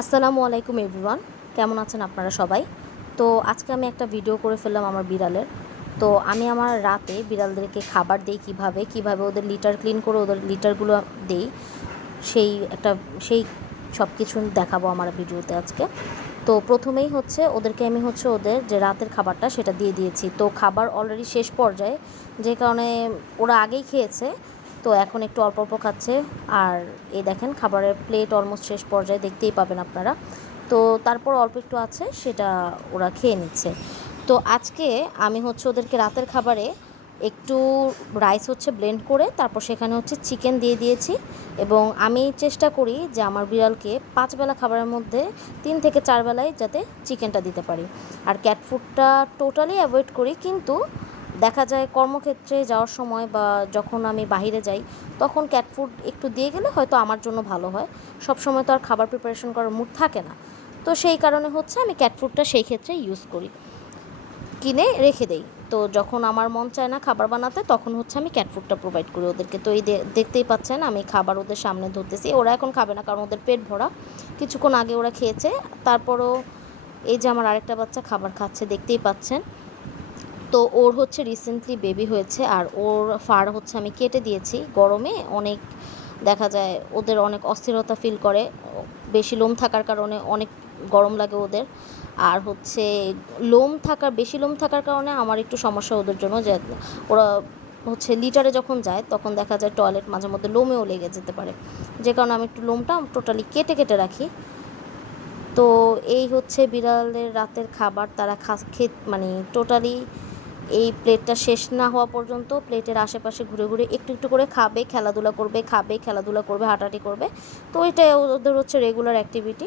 আসসালামু আলাইকুম এভরিওয়ান। কেমন আছেন আপনারা সবাই? তো আজকে আমি একটা ভিডিও করে ফেললাম আমার বিড়ালের। তো আমি আমার রাতে বিড়ালদেরকে খাবার দিই কীভাবে কীভাবে ওদের লিটার ক্লিন করে ওদের লিটারগুলো দেই, সেই একটা, সেই সব কিছু দেখাবো আমার ভিডিওতে আজকে। তো প্রথমেই হচ্ছে ওদেরকে আমি হচ্ছে ওদের যে রাতের খাবারটা সেটা দিয়ে দিয়েছি। তো খাবার অলরেডি শেষ পর্যায়ে, যে কারণে ওরা আগেই খেয়েছে তো এখন একটু অল্প অল্প খাচ্ছে। আর এই দেখেন, খাবারের প্লেট অলমোস্ট শেষ পর্যায়ে দেখতেই পাবেন আপনারা। তো তারপর অল্প একটু আছে, সেটা ওরা খেয়ে নিচ্ছে। তো আজকে আমি হচ্ছে ওদেরকে রাতের খাবারে একটু রাইস হচ্ছে ব্লেন্ড করে, তারপর সেখানে হচ্ছে চিকেন দিয়ে দিয়েছি। এবং আমি চেষ্টা করি যে আমার বিড়ালকে পাঁচ বেলা খাবারের মধ্যে তিন থেকে চার বেলায় যাতে চিকেনটা দিতে পারি। আর ক্যাট ফুডটা টোটালি অ্যাভয়েড করি, কিন্তু দেখা যায় কর্মক্ষেত্রে যাওয়ার সময় বা যখন আমি বাইরে যাই, তখন ক্যাট ফুড একটু দিয়ে গেলে হয়তো আমার জন্য ভালো হয়। সব সময় তো আর খাবার প্রিপারেশন করার মুড থাকে না। তো সেই কারণে হচ্ছে আমি ক্যাট ফুডটা সেই ক্ষেত্রে ইউজ করি। কিনে রেখে দেই। তো যখন আমার মন চায় না খাবার বানাতে, তখন হচ্ছে আমি ক্যাট ফুডটা প্রোভাইড করি ওদেরকে। তো এই দেখতেই পাচ্ছেন আমি খাবার ওদের সামনে ধরতেছি। ওরা এখন খাবে না কারণ ওদের পেট ভরা। কিছুক্ষণ আগে ওরা খেয়েছে। তারপরও এই যে আমার আরেকটা বাচ্চা খাবার খাচ্ছে, দেখতেই পাচ্ছেন। তো ওর হচ্ছে রিসেন্টলি বেবি হয়েছে আর ওর ফার হচ্ছে আমি কেটে দিয়েছি। গরমে অনেক দেখা যায় ওদের অনেক অস্থিরতা ফিল করে। বেশি লোম থাকার কারণে অনেক গরম লাগে ওদের। আর হচ্ছে লোম থাকার, বেশি লোম থাকার কারণে আমার একটু সমস্যা ওদের জন্য যে ওরা হচ্ছে লিটারে যখন যায় তখন দেখা যায় টয়লেট মাঝে মধ্যে লোমেও লেগে যেতে পারে। যে কারণে আমি একটু লোমটা টোটালি কেটে কেটে রাখি। তো এই হচ্ছে বিড়ালের রাতের খাবার তারা খা মানে টোটালি এই প্লেটটা শেষ না হওয়া পর্যন্ত প্লেটের আশেপাশে ঘুরে ঘুরে একটু একটু করে খাবে, খেলাধুলা করবে, খাবে, খেলাধুলা করবে, হাঁটাহাঁটি করবে। তো এটা ওদের হচ্ছে রেগুলার অ্যাক্টিভিটি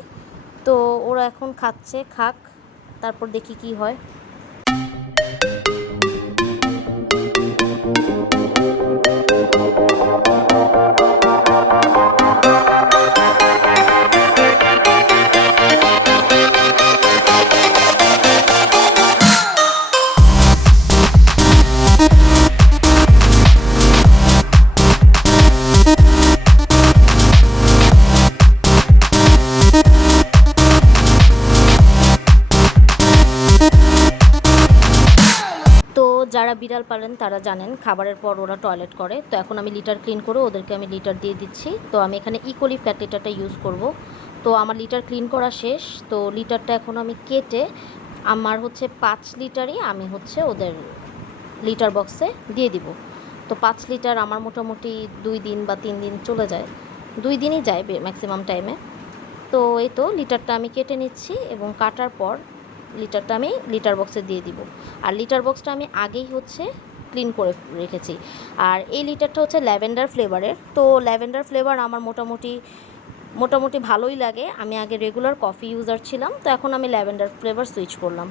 তো ওরা এখন খাচ্ছে, খাক, তারপর দেখি কি হয়। যারা বিড়াল পালেন তারা জানেন খাবারের পর ওরা টয়লেট করে। তো এখন আমি লিটার ক্লিন করে ওদেরকে আমি লিটার দিয়ে দিচ্ছি। তো আমি এখানে ইকোলি ফ্যাট লিটারটা ইউজ করব। তো আমার লিটার ক্লিন করা শেষ। তো লিটারটা এখন আমি কেটে আমার হচ্ছে পাঁচ লিটারই আমি হচ্ছে ওদের লিটার বক্সে দিয়ে দিব। তো পাঁচ লিটার আমার মোটামুটি দুই দিন বা তিন দিন চলে যায়। দুই দিনই যায় ম্যাক্সিমাম টাইমে তো এই তো লিটারটা আমি কেটে নিচ্ছি এবং কাটার পর লিটারটা আমি লিটার বক্সে দিয়ে দিব। আর লিটার বক্সটা আমি আগেই হচ্ছে ক্লিন করে রেখেছি। আর এই লিটারটা হচ্ছে ল্যাভেন্ডার ফ্লেভারের। তো ল্যাভেন্ডার ফ্লেভার আমার মোটামুটি মোটামুটি ভালোই লাগে। আমি আগে রেগুলার কফি ইউজার ছিলাম, তো এখন আমি ল্যাভেন্ডার ফ্লেভার সুইচ করলাম।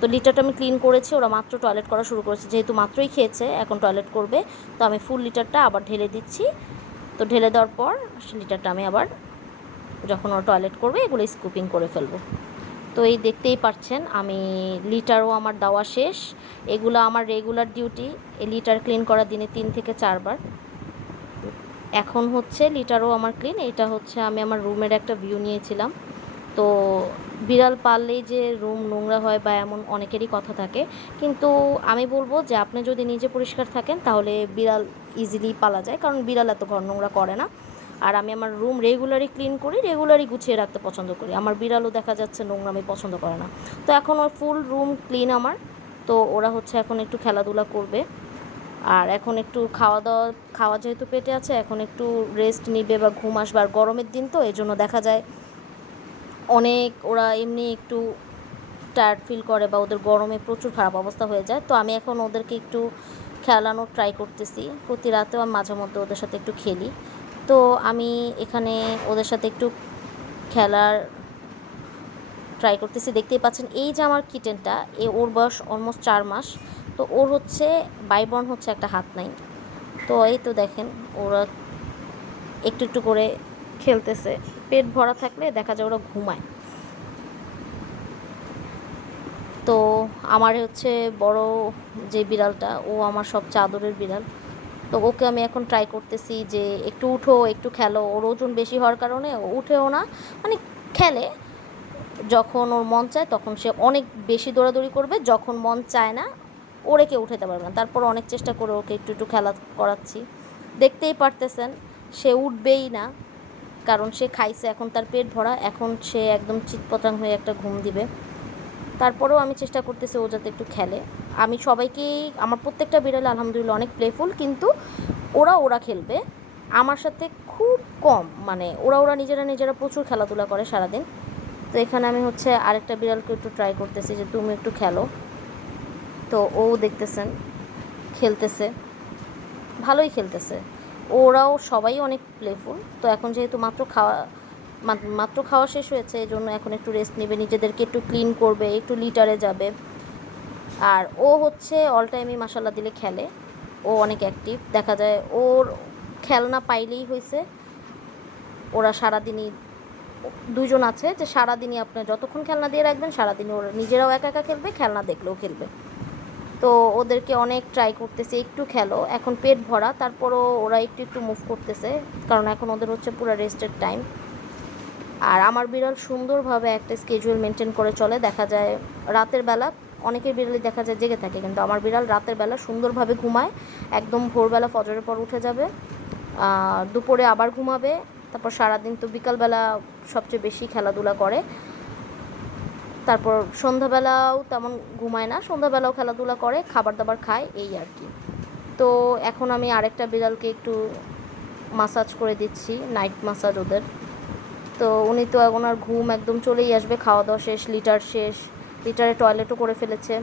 তো লিটারটা আমি ক্লিন করেছি, ওরা মাত্র টয়লেট করা শুরু করেছে। যেহেতু মাত্রই খেয়েছে, এখন টয়লেট করবে। তো আমি ফুল লিটারটা আবার ঢেলে দিচ্ছি। তো ঢেলে দেওয়ার পর, লিটারটা আমি আবার যখন ওরা টয়লেট করবে, এগুলো স্কুপিং করে ফেলব। তো এই দেখতেই পাচ্ছেন, আমি লিটারও আমার দেওয়া শেষ। এগুলো আমার রেগুলার ডিউটি এই লিটার ক্লিন করা দিনে তিন থেকে চারবার। এখন হচ্ছে লিটারও আমার ক্লিন এটা হচ্ছে আমি আমার রুমের একটা ভিউ নিয়েছিলাম। তো বিড়াল পাললেই যে রুম নোংরা হয় বা এমন অনেকেরই কথা থাকে, কিন্তু আমি বলব যে আপনি যদি নিজে পরিষ্কার থাকেন, তাহলে বিড়াল ইজিলি পালা যায়, কারণ বিড়াল এত ঘর নোংরা করে না। আর আমি আমার রুম রেগুলারই ক্লিন করি রেগুলারই গুছিয়ে রাখতে পছন্দ করি। আমার বিড়ালও দেখা যাচ্ছে নোংরামি পছন্দ করে না। তো এখন ওর ফুল রুম ক্লিন আমার। তো ওরা হচ্ছে এখন একটু খেলাধুলা করবে। আর এখন একটু খাওয়া দাওয়া, খাওয়া যেহেতু পেটে আছে, এখন একটু রেস্ট নিবে বা ঘুম আসবে। আর গরমের দিন তো এই জন্য দেখা যায় অনেক ওরা এমনি একটু টায়ার্ড ফিল করে বা ওদের গরমে প্রচুর খারাপ অবস্থা হয়ে যায়। তো আমি এখন ওদেরকে একটু খেলানোর ট্রাই করতেছি। প্রতি রাতেও আমি মাঝে মধ্যে ওদের সাথে একটু খেলি। তো আমি এখানে ওদের সাথে একটু খেলার ট্রাই করতেছি। দেখতেই পাচ্ছেন, এই যে আমার কিটেনটা এ ওর বয়স অলমোস্ট চার মাস, তো ওর হচ্ছে বাইবর্ন হচ্ছে একটা হাত নাই। তো এই তো দেখেন, ওরা একটু একটু করে খেলতেছে। পেট ভরা থাকলে দেখা যায় ওরা ঘুমায়। তো আমার হচ্ছে বড় যে বিড়ালটা, ও আমার সব চাদরের বিড়াল। তো ওকে আমি এখন ট্রাই করতেছি যে একটু উঠো, একটু খেলো। ওর ওজন বেশি হওয়ার কারণে উঠেও না। মানে খেলে। যখন ওর মন চায় তখন সে অনেক বেশি দৌড়াদৌড়ি করবে। যখন মন চায় না, ওরে কেউ উঠাতে পারবে না। তারপর অনেক চেষ্টা করে ওকে একটু একটু খেলা করাচ্ছি। দেখতেই পারতেছেন, সে উঠবেই না। কারণ সে খাইছে, এখন তার পেট ভরা। এখন সে একদম চিৎপটাং হয়ে একটা ঘুম দিবে। তারপরেও আমি চেষ্টা করতেছি ও যাতে একটু খেলে। আমি সবাইকেই, আমার প্রত্যেকটা বিড়াল আলহামদুলিল্লাহ অনেক প্লেফুল কিন্তু ওরা ওরা খেলবে। আমার সাথে খুব কম মানে ওরা ওরা নিজেরা নিজেরা প্রচুর খেলাধুলা করে সারাদিন। তো এখানে আমি হচ্ছে আরেকটা বিড়ালকে একটু ট্রাই করতেছি যে তুমি একটু খেলো। তো ও দেখতেছেন, খেলতেছে। ভালোই খেলতেছে। ওরাও সবাই অনেক প্লেফুল তো এখন যেহেতু মাত্র খাওয়া মাত্র খাওয়া শেষ হয়েছে এই জন্য এখন একটু রেস্ট নেবে, নিজেদেরকে একটু ক্লিন করবে, একটু লিটারে যাবে। আর ও হচ্ছে অল টাইমই মাসাল্লা দিলে খেলে। ও অনেক অ্যাক্টিভ দেখা যায় ওর খেলনা পাইলেই হয়েছে ওরা সারাদিনই দুজন আছে যে সারাদিনই আপনি যতক্ষণ খেলনা দিয়ে রাখবেন, সারাদিনই ওরা নিজেরাও একা একা খেলবে, খেলনা দেখলেও খেলবে। তো ওদেরকে অনেক ট্রাই করতেছে, একটু খেলো। এখন পেট ভরা, তারপরও ওরা একটু একটু মুভ করতেছে, কারণ এখন ওদের হচ্ছে পুরো রেস্টের টাইম আর আমার বিড়াল সুন্দরভাবে একটা স্কেজুয়াল মেনটেন করে চলে। দেখা যায় রাতের বেলা অনেকের বিড়ালই দেখা যায় জেগে থাকে, কিন্তু আমার বিড়াল রাতের বেলা সুন্দরভাবে ঘুমায়, একদম ভোরবেলা ফজরের পর উঠে যাবে দুপুরে আবার ঘুমাবে, তারপর সারাদিন তো বিকালবেলা সবচেয়ে বেশি খেলাধুলা করে। তারপর সন্ধ্যাবেলাও তেমন ঘুমায় না, সন্ধ্যাবেলাও খেলাধুলা করে খাবার দাবার খায়, এই আর কি। তো এখন আমি আরেকটা বিড়ালকে একটু মাসাজ করে দিচ্ছি নাইট মাসাজ ওদের। তো উনি তো এখন আর ঘুম একদম চলেই আসবে খাওয়া দাওয়া শেষ লিটার শেষ লিটারে টয়লেটও করে ফেলেছে।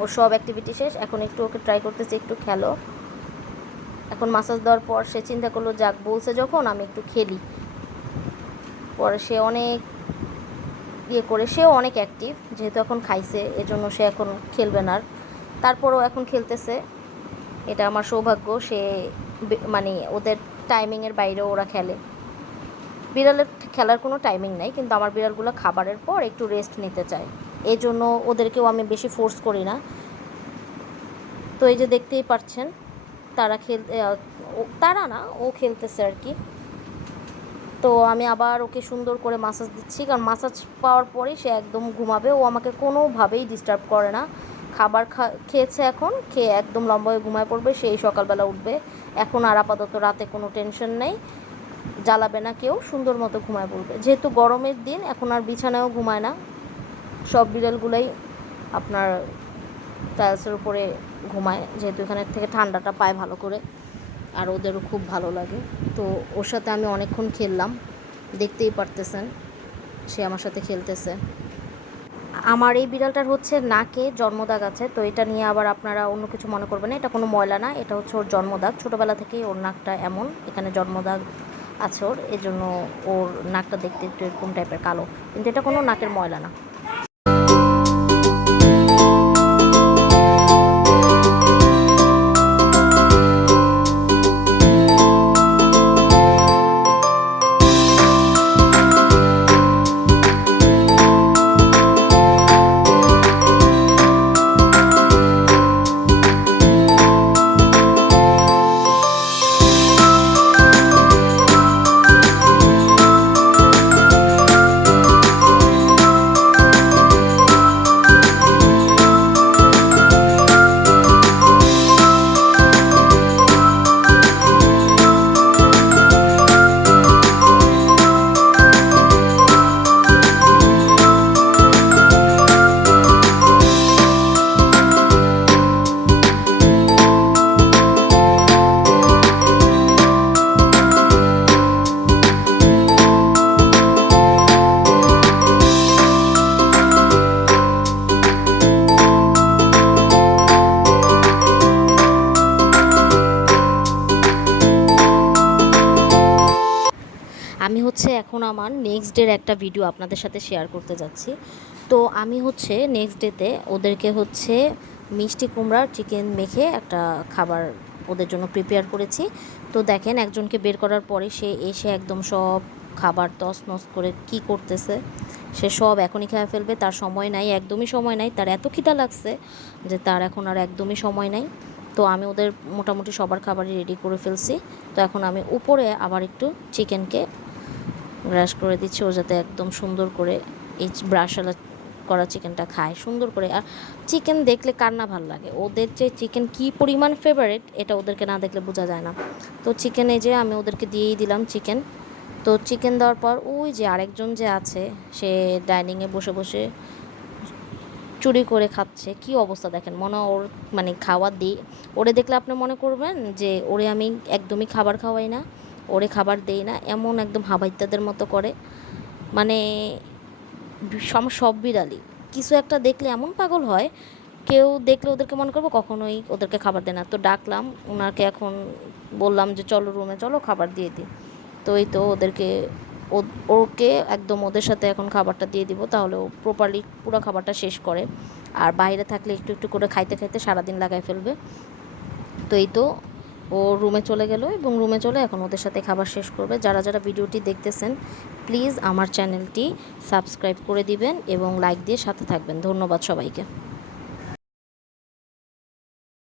ওর সব অ্যাক্টিভিটি শেষ, এখন একটু ওকে ট্রাই করতেছে একটু খেলো। এখন মাসাজ দেওয়ার পর সে চিন্তা করল, যাক, বলছে যখন, আমি একটু খেলি। পরে সে অনেক ইয়ে করে, সেও অনেক অ্যাক্টিভ যেহেতু এখন খাইছে, এজন্য সে এখন খেলবে না আর। তারপরও এখন খেলতেছে। এটা আমার সৌভাগ্য, সে মানে ওদের টাইমিংয়ের বাইরেও ওরা খেলে। বিড়ালের খেলার কোনো টাইমিং নাই, কিন্তু আমার বিড়ালগুলো খাবারের পর একটু রেস্ট নিতে চায়। এই জন্য ওদেরকেও আমি বেশি ফোর্স করি না। তো এই যে দেখতেই পাচ্ছেন, তারা খেল ও- তারা না, ও খেলতেছে আর কি। তো আমি আবার ওকে সুন্দর করে মাসাজ দিচ্ছি, কারণ মাসাজ পাওয়ার পরেই সে একদম ঘুমাবে। ও আমাকে কোনোভাবেই ডিস্টার্ব করে না। খাবার খা খেয়েছে এখন, খেয়ে একদম লম্বা হয়ে ঘুমায় পড়বে, সেই সকালবেলা উঠবে। এখন আর আপাতত রাতে কোনো টেনশন নেই। জ্বালাবে না কেউ, সুন্দর মতো ঘুমায় পড়বে। যেহেতু গরমের দিন, এখন আর বিছানায়ও ঘুমায় না। সব বিড়ালগুলাই আপনার টাইলসের উপরে ঘুমায়। যেহেতু এখানের থেকে ঠান্ডাটা পায় ভালো করে, আর ওদেরও খুব ভালো লাগে। তো ওর সাথে আমি অনেকক্ষণ খেললাম, দেখতেই পারতেছেন, সে আমার সাথে খেলতেছে। আমার এই বিড়ালটার হচ্ছে নাকে জন্মদাগ আছে, তো এটা নিয়ে আবার আপনারা অন্য কিছু মনে করবেন না, এটা কোনো ময়লা না, এটা হচ্ছে ওর জন্মদাগ। ছোটোবেলা থেকেই ওর নাকটা এমন, এখানে জন্মদাগ আছে ওর, এজন্য ওর নাকটা দেখতে একটু এরকম টাইপের কালো। কিন্তু এটা কোনো নাকের ময়লা না। হচ্ছে এখন আমার নেক্সট ডের একটা ভিডিও আপনাদের সাথে শেয়ার করতে যাচ্ছি। তো আমি হচ্ছে নেক্সট ডেতে ওদেরকে হচ্ছে মিষ্টি কুমড়ার চিকেন মেখে একটা খাবার ওদের জন্য প্রিপেয়ার করেছি। তো দেখেন একজনকে বের করার পরে সে এসে একদম সব খাবার তস নস করে কি করতেছে, সে সব এখনই খেয়ে ফেলবে। তার সময় নাই, একদমই সময় নাই। তার এত খিদা লাগছে যে তার এখন আর একদমই সময় নাই। তো আমি ওদের মোটামুটি সবার খাবারই রেডি করে ফেলছি। তো এখন আমি উপরে আবার একটু চিকেনকে ব্রাশ করে দিচ্ছি, ও যাতে একদম সুন্দর করে এই ব্রাশওয়ালা করা চিকেনটা খায়। সুন্দর করে। আর চিকেন দেখলে কার না ভালো লাগে? ওদের যে চিকেন কি পরিমাণ ফেভারিট এটা ওদেরকে না দেখলে বোঝা যায় না। তো চিকেন যে আমি ওদেরকে দিয়েই দিলাম চিকেন তো চিকেন দেওয়ার পর ওই যে আরেকজন যে আছে, সে ডাইনিংয়ে বসে বসে চুরি করে খাচ্ছে। কি অবস্থা দেখেন? মনে ওর মানে খাওয়া দিই ওরে দেখলে আপনি মনে করবেন যে ওরে আমি একদমই খাবার খাওয়াই না। ওরে খাবার দেই না, এমন একদম হাবাইত্যাদের মতো করে। মানে সম, সব বিড়ালই। কিছু একটা দেখলে এমন পাগল হয়, কেউ দেখলে ওদেরকে মনে করব কখনোই ওদেরকে খাবার দেয় না। তো ডাকলাম ওনাকে এখন বললাম যে, চলো রুমে চলো খাবার দিয়ে দিই। তো এই তো ওদেরকে ওকে একদম ওদের সাথে এখন খাবারটা দিয়ে দিব, তাহলে ও প্রপারলি পুরো খাবারটা শেষ করে। আর বাইরে থাকলে একটু একটু করে খাইতে খাইতে সারাদিন লাগাই ফেলবে। তো এই তো ও রুমে চলে গেল এবং রুমে চলে এখন ওদের সাথে খাবার শেষ করবে। যারা যারা ভিডিওটি দেখতেছেন প্লিজ আমার চ্যানেলটি সাবস্ক্রাইব করে দিবেন এবং লাইক দিয়ে সাথে থাকবেন। ধন্যবাদ সবাইকে।